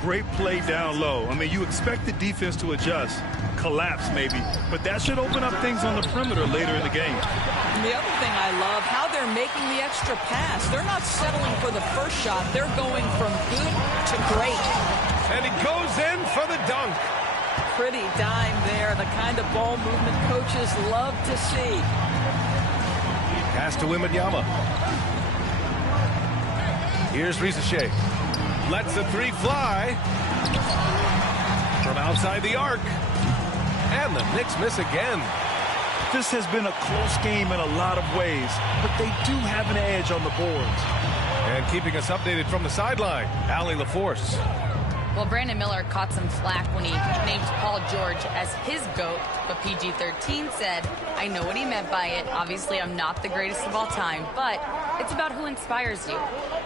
great play down low. I mean, you expect the defense to adjust, collapse maybe, but that should open up things on the perimeter later in the game. And the other thing I love, how they're making the extra pass. They're not settling for the first shot. They're going from good to great. And he goes in for the dunk. Pretty dime there, the kind of ball movement coaches love to see. Pass to Wembanyama. Here's Risache. Lets the three fly from outside the arc. And the Knicks miss again. This has been a close game in a lot of ways, but they do have an edge on the boards. And keeping us updated from the sideline, Allie LaForce. Well, Brandon Miller caught some flack when he named Paul George as his GOAT, but PG-13 said, I know what he meant by it. Obviously, I'm not the greatest of all time, but it's about who inspires you.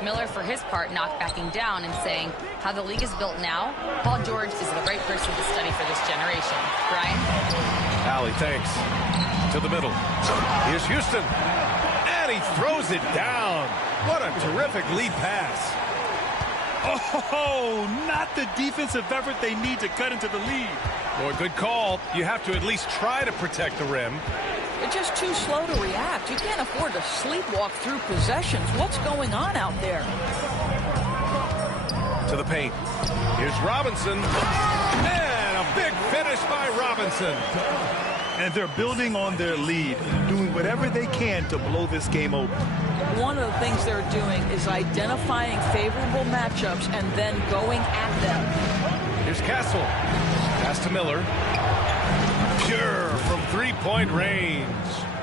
Miller, for his part, not backing down and saying, how the league is built now, Paul George is the right person to study for this generation. Brian? Allie, thanks. To the middle. Here's Houston. And he throws it down. What a terrific lead pass. Oh, not the defensive effort they need to cut into the lead. Boy, good call. You have to at least try to protect the rim. They're just too slow to react. You can't afford to sleepwalk through possessions. What's going on out there? To the paint. Here's Robinson. And a big finish by Robinson. And they're building on their lead, doing whatever they can to blow this game open. One of the things they're doing is identifying favorable matchups and then going at them. Here's Castle. Pass to Miller. Pure from three-point range.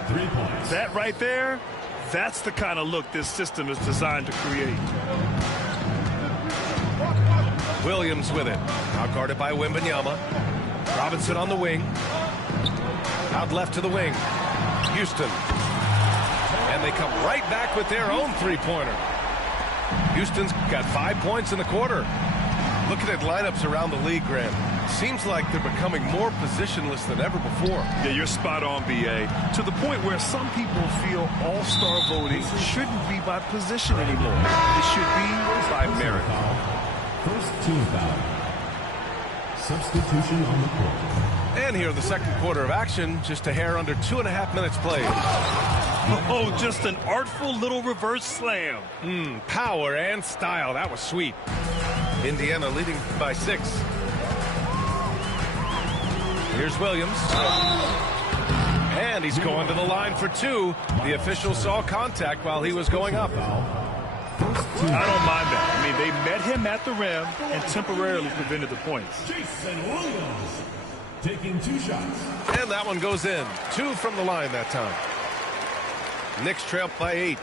3 points. That right there, that's the kind of look this system is designed to create. Williams with it. Now guarded by Wembanyama. Robinson on the wing. Out left to the wing. Houston. And they come right back with their own three-pointer. Houston's got 5 points in the quarter. Looking at lineups around the league, Graham, seems like they're becoming more positionless than ever before. Yeah, you're spot on, B.A. To the point where some people feel all-star voting shouldn't be by position anymore. It should be by merit. First team foul. Substitution on the court. And here in the second quarter of action, just a hair under 2.5 minutes played. Oh, just an artful little reverse slam. Power and style. That was sweet. Indiana leading by 6. Here's Williams. And he's going to the line for 2. The official saw contact while he was going up. I don't mind that. I mean, they met him at the rim and temporarily prevented the points. Jason Williams taking 2 shots. And that one goes in. 2 from the line that time. Knicks trail by 8.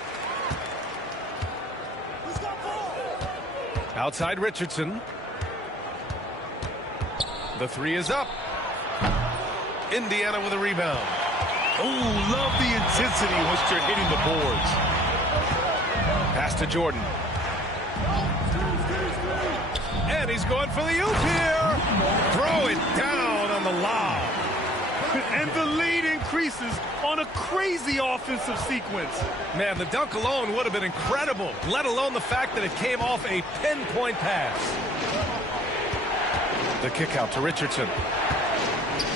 Outside Richardson. The 3 is up. Indiana with a rebound. Oh, love the intensity once you're hitting the boards. Pass to Jordan. And he's going for the oop here. Throw it down on the lob. And the lead increases on a crazy offensive sequence. Man, the dunk alone would have been incredible, let alone the fact that it came off a pinpoint pass. The kick out to Richardson.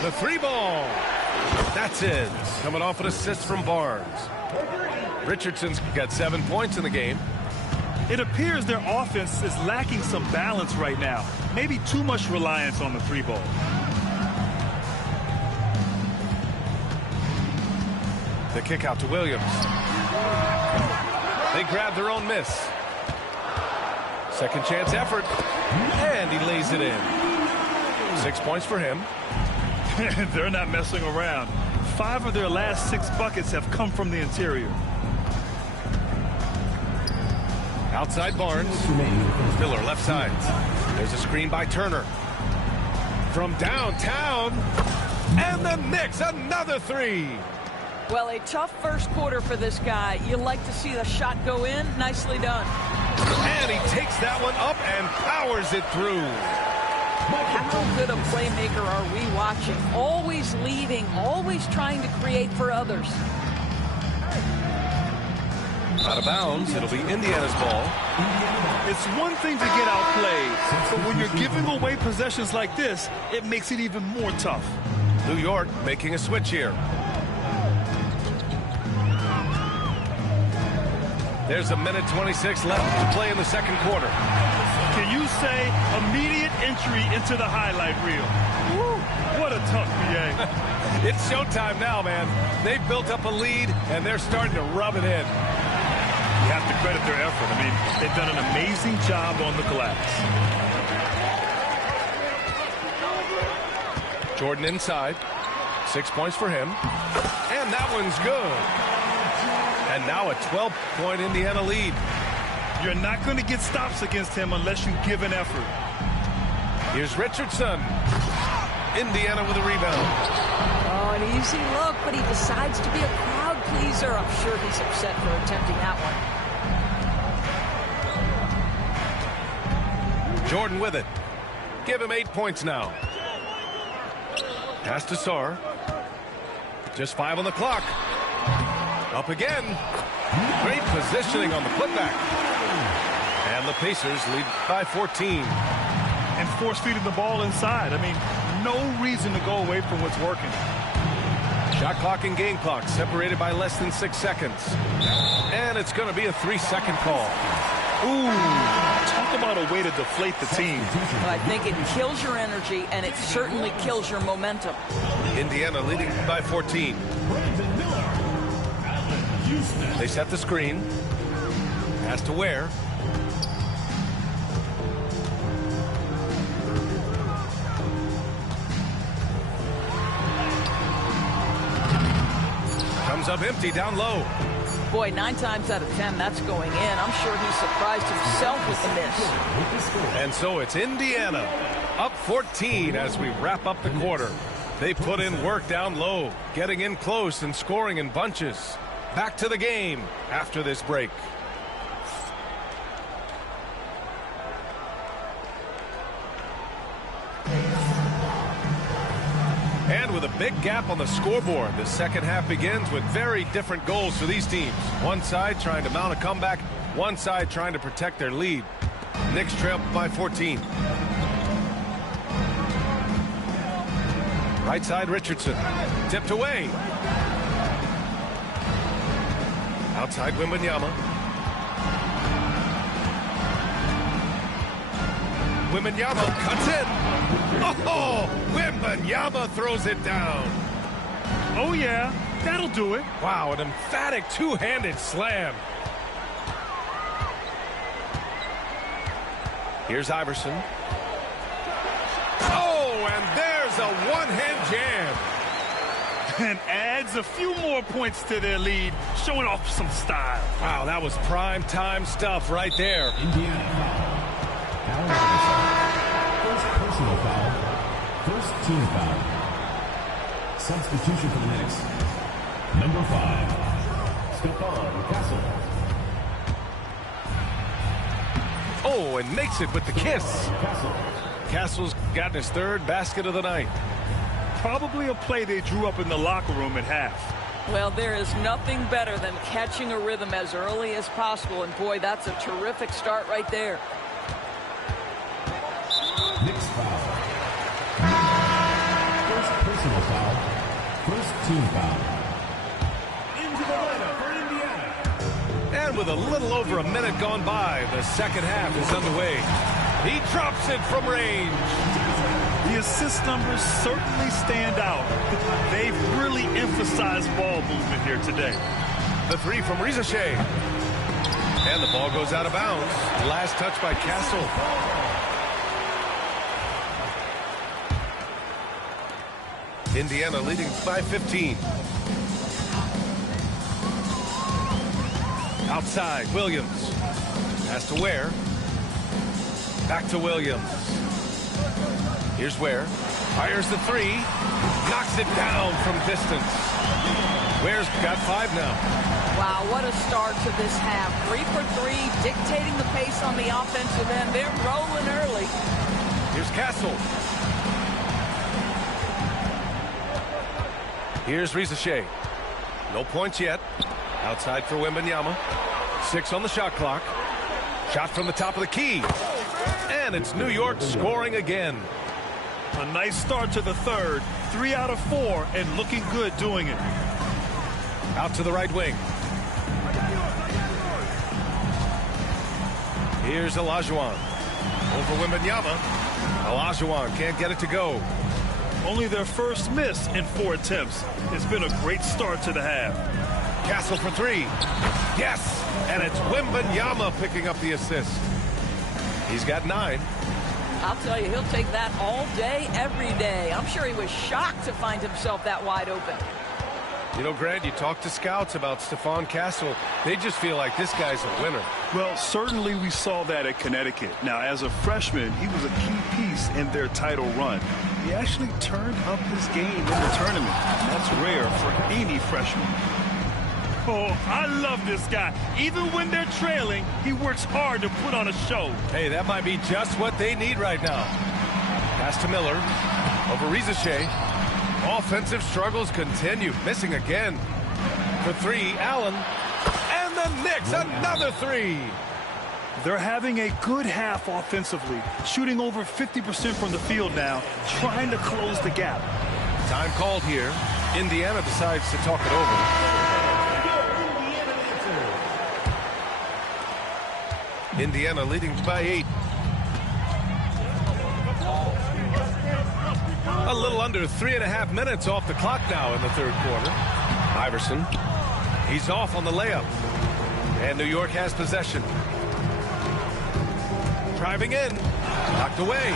The 3 ball. That's in. Coming off an assist from Barnes. Richardson's got 7 points in the game. It appears their offense is lacking some balance right now. Maybe too much reliance on the 3 ball. The kick out to Williams. They grab their own miss. Second chance effort. And he lays it in. 6 points for him. They're not messing around. 5 of their last 6 buckets have come from the interior. Outside Barnes. Miller left side. There's a screen by Turner. From downtown. And the Knicks another 3. Well, a tough first quarter for this guy. You like to see the shot go in. Nicely done. And he takes that one up and powers it through. How good a playmaker are we watching? Always leading, always trying to create for others. Out of bounds. It'll be Indiana's ball. It's one thing to get outplayed, but when you're giving away possessions like this, it makes it even more tough. New York making a switch here. There's a minute 26 left to play in the second quarter. Can you say immediate entry into the highlight reel? Woo, what a tough PA. It's showtime now, man. They've built up a lead, and they're starting to rub it in. You have to credit their effort. I mean, they've done an amazing job on the glass. Jordan inside. 6 points for him. And that one's good. And now a 12-point Indiana lead. You're not going to get stops against him unless you give an effort. Here's Richardson. Indiana with a rebound. Oh, an easy look, but he decides to be a crowd pleaser. I'm sure he's upset for attempting that one. Jordan with it. Give him 8 points now. Pass to Sarr. Just 5 on the clock. Up again. Great positioning on the putback. And the Pacers lead by 14. And force-feeding the ball inside. I mean, no reason to go away from what's working. Shot clock and game clock separated by less than 6 seconds. And it's going to be a 3-second call. Ooh, talk about a way to deflate the team. But I think it kills your energy, and it certainly kills your momentum. Indiana leading by 14. They set the screen. Pass to Ware. Comes up empty down low. Boy, 9 times out of 10, that's going in. I'm sure he's surprised himself with the miss. And so it's Indiana up 14 as we wrap up the quarter. They put in work down low, getting in close and scoring in bunches. Back to the game after this break. And with a big gap on the scoreboard, the second half begins with very different goals for these teams. One side trying to mount a comeback, one side trying to protect their lead. Knicks trail by 14. Right side Richardson. Tipped away. Outside Wembanyama. Wembanyama cuts in. Oh, Wembanyama throws it down. Oh, yeah, that'll do it. Wow, an emphatic two-handed slam. Here's Iverson. Oh, and there's a one-hand jam. And adds a few more points to their lead, showing off some style. Wow, that was prime time stuff right there. Indiana foul. First personal foul. First team foul. Substitution for the Knicks. Number 5, Stephon Castle. Oh, and makes it with the kiss. Castle's gotten his 3rd basket of the night. Probably a play they drew up in the locker room at half. Well, there is nothing better than catching a rhythm as early as possible. And, boy, that's a terrific start right there. Knicks foul. First personal foul. First team foul. Into the lineup for Indiana. And with a little over a minute gone by, the second half is underway. He drops it from range. The assist numbers certainly stand out. They've really emphasized ball movement here today. The 3 from Rizashay. And the ball goes out of bounds. Last touch by Castle. Indiana leading by 15. Outside, Williams. Pass to Ware. Back to Williams. Here's Ware. Fires the 3. Knocks it down from distance. Ware's got 5 now. Wow, what a start to this half. 3 for 3, dictating the pace on the offensive end. They're rolling early. Here's Castle. Here's Rizashay. No points yet. Outside for Wembanyama. 6 on the shot clock. Shot from the top of the key. And it's New York scoring again. A nice start to the third. 3 out of 4 and looking good doing it. Out to the right wing. Here's Olajuwon. Over Wembanyama. Olajuwon can't get it to go. Only their first miss in 4 attempts. It's been a great start to the half. Castle for 3. Yes! And it's Wembanyama picking up the assist. He's got 9. I'll tell you, he'll take that all day, every day. I'm sure he was shocked to find himself that wide open. You know, Grant, you talk to scouts about Stephon Castle. They just feel like this guy's a winner. Well, certainly we saw that at Connecticut. Now, as a freshman, he was a key piece in their title run. He actually turned up his game in the tournament. And that's rare for any freshman. Oh, I love this guy. Even when they're trailing, he works hard to put on a show. Hey, that might be just what they need right now. Pass to Miller. Over Rizache. Offensive struggles continue. Missing again. For 3, Allen. And the Knicks, another 3. They're having a good half offensively. Shooting over 50% from the field now. Trying to close the gap. Time called here. Indiana decides to talk it over. Indiana leading by 8. A little under 3.5 minutes off the clock now in the third quarter. Iverson. He's off on the layup. And New York has possession. Driving in. Knocked away.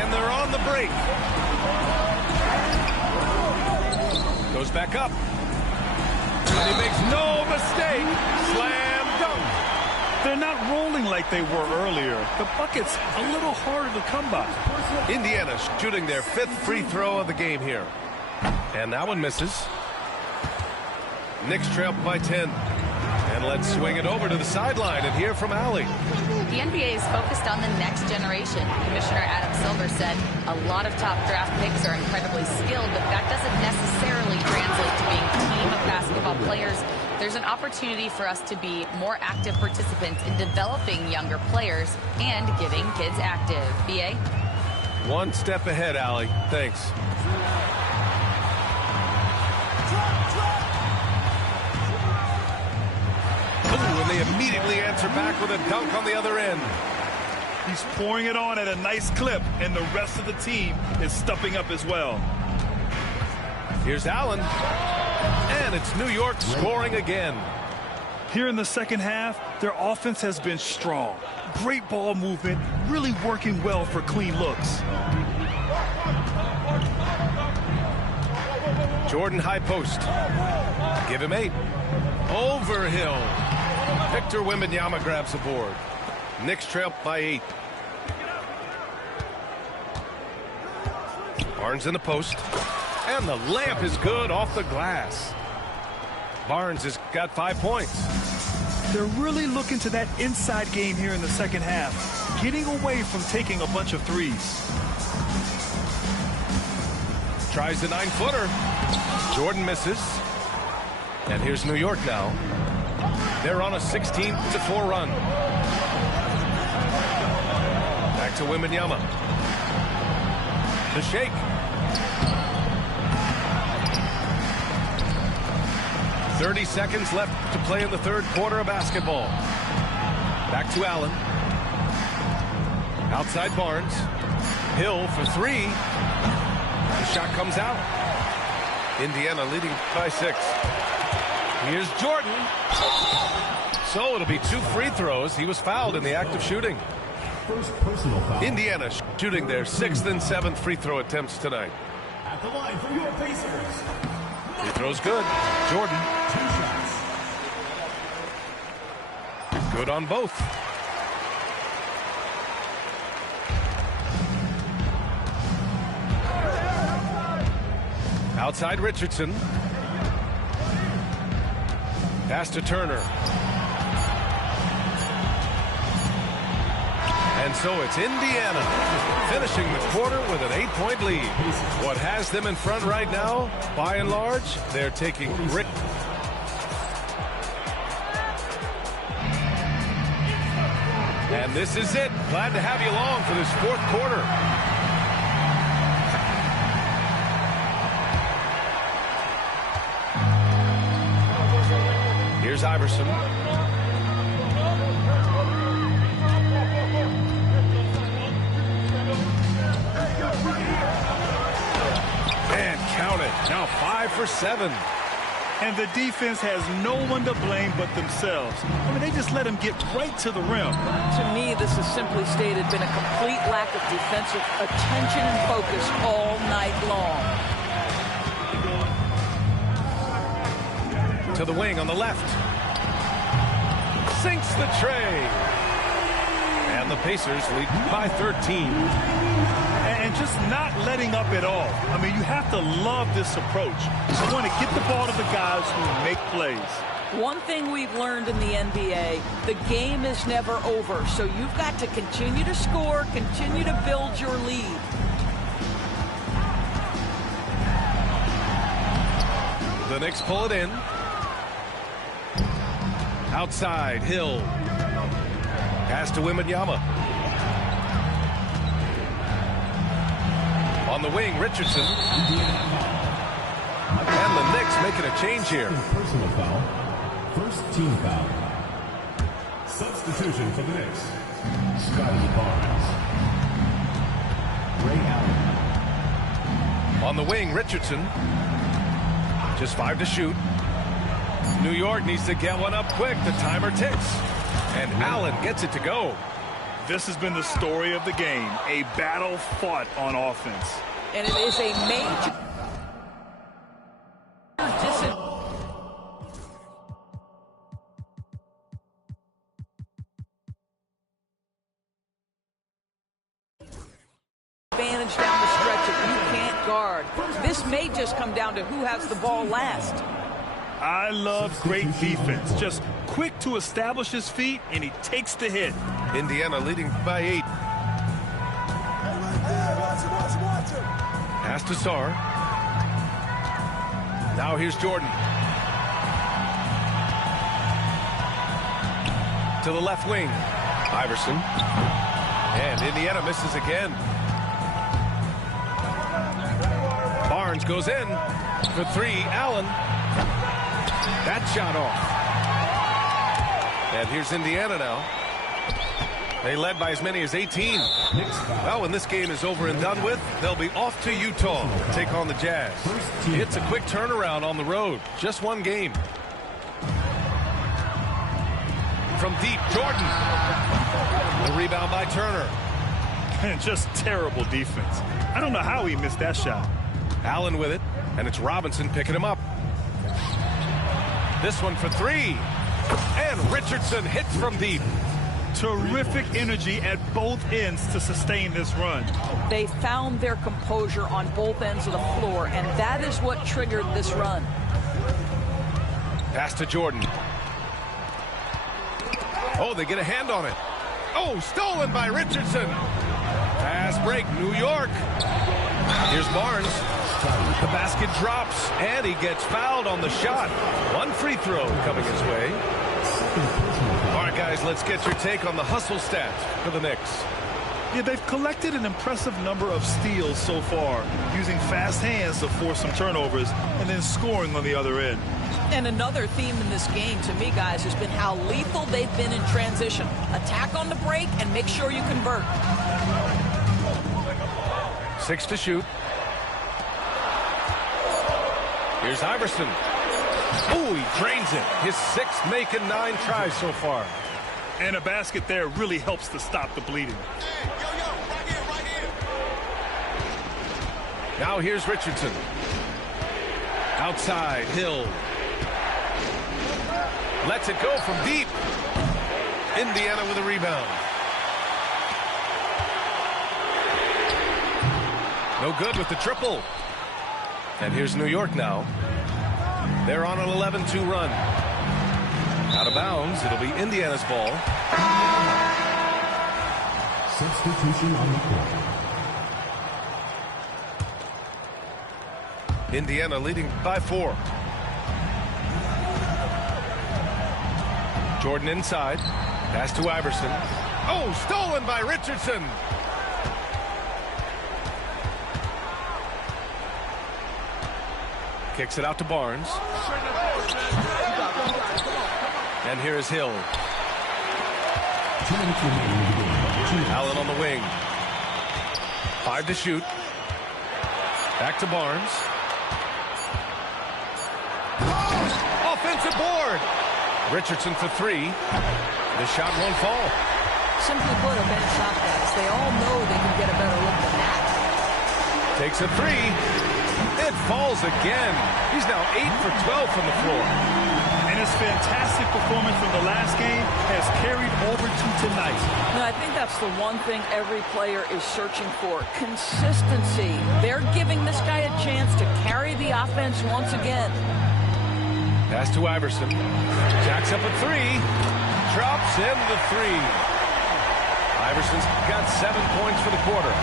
And they're on the break. Goes back up. And he makes no mistake. Slam dunk. They're not rolling like they were earlier. The bucket's a little harder to come by. Indiana shooting their 5th free throw of the game here. And that one misses. Knicks trail by 10. And let's swing it over to the sideline and hear from Allie. The NBA is focused on the next generation. Commissioner Adam Silver said a lot of top draft picks are incredibly skilled, but that doesn't necessarily translate to being team of basketball players. There's an opportunity for us to be more active participants in developing younger players and getting kids active. BA? One step ahead, Allie. Thanks. Ooh, and they immediately answer back with a dunk on the other end. He's pouring it on at a nice clip, and the rest of the team is stepping up as well. Here's Allen. And it's New York scoring again. Here in the second half, their offense has been strong. Great ball movement, really working well for clean looks. Jordan high post. Give him 8. Overhill. Victor Wembanyama grabs the board. Knicks trail by 8. Barnes in the post. And the layup is good off the glass. Barnes has got 5 points. They're really looking to that inside game here in the second half, getting away from taking a bunch of threes. Tries the 9-footer. Jordan misses. And here's New York now. They're on a 16-4 run. Back to Wembanyama. The shake. .30 seconds left to play in the third quarter of basketball. Back to Allen. Outside Barnes. Hill for 3. The shot comes out. Indiana leading by 6. Here's Jordan. So it'll be 2 free throws. He was fouled in the act of shooting. First personal foul. Indiana shooting their 6th and 7th free throw attempts tonight. At the line for your Pacers. Free throw's good. Jordan. 2 shots. Good on both. Outside Richardson. Pass to Turner. And so it's Indiana finishing the quarter with an 8-point lead. What has them in front right now, by and large, they're taking great. And this is it. Glad to have you along for this fourth quarter. Here's Iverson. And count it. Now 5 for 7. And the defense has no one to blame but themselves. I mean, they just let him get right to the rim. To me, this has simply stated been a complete lack of defensive attention and focus all night long. To the wing on the left. Sinks the tray. And the Pacers lead by 13. And just not letting up at all. I mean, you have to love this approach. You want to get the ball to the guys who make plays. One thing we've learned in the NBA, the game is never over. So you've got to continue to score, continue to build your lead. The Knicks pull it in. Outside, Hill. Pass to Wembanyama. On the wing, Richardson. And the Knicks making a change here. Personal foul. First team foul. Substitution for the Knicks. Scotty Barnes. Ray Allen. On the wing, Richardson. Just 5 to shoot. New York needs to get one up quick. The timer ticks. And Allen gets it to go. This has been the story of the game, a battle fought on offense. And it is a major disadvantage down the stretch if you can't guard. This may just come down to who has the ball last. I love great defense. Just quick to establish his feet, and he takes the hit. Indiana leading by 8. Pass to Sarr. Now here's Jordan. To the left wing. Iverson. And Indiana misses again. Barnes goes in for 3. Allen. That shot off. And here's Indiana now. They led by as many as 18. Well, when this game is over and done with, they'll be off to Utah to take on the Jazz. It's a quick turnaround on the road. Just one game. From deep, Jordan. The rebound by Turner. And just terrible defense. I don't know how he missed that shot. Allen with it, and it's Robinson picking him up. This one for 3. And Richardson hits from deep. Terrific energy at both ends to sustain this run. They found their composure on both ends of the floor, and that is what triggered this run. Pass to Jordan. Oh, they get a hand on it. Oh, stolen by Richardson. Pass break, New York. Here's Barnes. The basket drops, and he gets fouled on the shot. One free throw coming his way. All right, guys, let's get your take on the hustle stats for the Knicks. Yeah, they've collected an impressive number of steals so far, using fast hands to force some turnovers and then scoring on the other end. And another theme in this game, to me, guys, has been how lethal they've been in transition. Attack on the break and make sure you convert. 6 to shoot. Here's Iverson. Oh, he drains it. His 6th make and 9 tries so far. And a basket there really helps to stop the bleeding. Right here. Now here's Richardson. Outside, Hill. Lets it go from deep. Indiana with a rebound. No good with the triple. And here's New York now. They're on an 11-2 run. Out of bounds. It'll be Indiana's ball. Substitution on the court. Indiana leading by 4. Jordan inside. Pass to Iverson. Oh, stolen by Richardson. Kicks it out to Barnes. And here is Hill. 2 minutes remaining in the game. Allen on the wing. 5 to shoot. Back to Barnes. Offensive board. Richardson for 3. The shot won't fall. Simply put, a bad shot, guys. They all know they can get a better look than that. Takes a 3. It falls again. He's now 8 for 12 from the floor. And his fantastic performance from the last game has carried over to tonight. No, I think that's the one thing every player is searching for. Consistency. They're giving this guy a chance to carry the offense once again. Pass to Iverson. Jacks up a 3. Drops in the 3. Iverson's got 7 points for the quarter.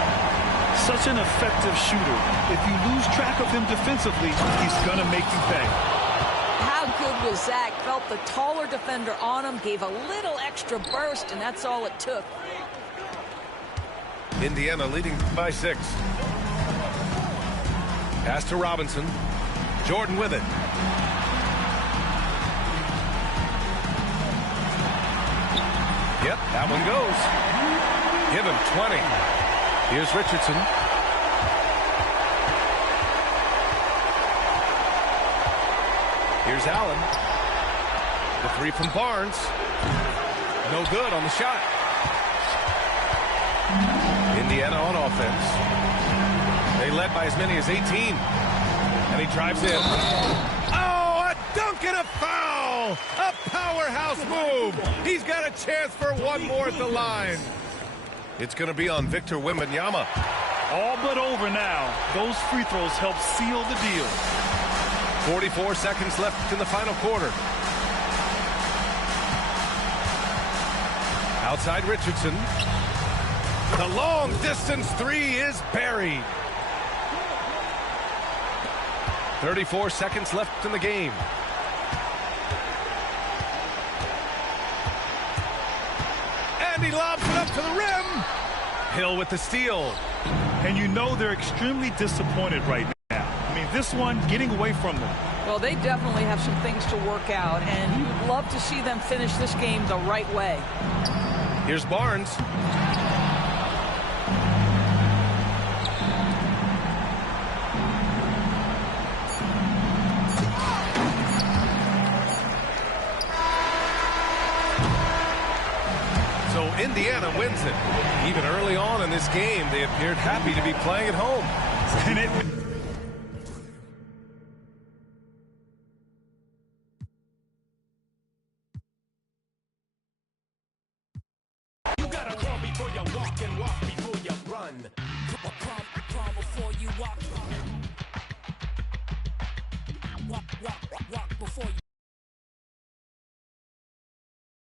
Such an effective shooter. If you lose track of him defensively, he's going to make you pay. How good was Zach? Felt the taller defender on him, gave a little extra burst, and that's all it took. Indiana leading by 6. Pass to Robinson. Jordan with it. Yep, that one goes. Give him 20. Here's Richardson. Here's Allen. The 3 from Barnes. No good on the shot. Indiana on offense. They led by as many as 18. And he drives in. Oh, a dunk and a foul! A powerhouse move! He's got a chance for one more at the line. It's going to be on Victor Wembanyama. All but over now. Those free throws help seal the deal. 44 seconds left in the final quarter. Outside Richardson. The long distance 3 is buried. 34 seconds left in the game. And he lobs it up to the rim. Hill with the steal. And you know they're extremely disappointed right now. I mean, this one getting away from them. Well, they definitely have some things to work out, and you'd love to see them finish this game the right way. Here's Barnes. So Indiana wins it. Even early on in this game, they appeared happy to be playing at home. And it... You gotta crawl before you walk and walk before you run. Crawl before you walk.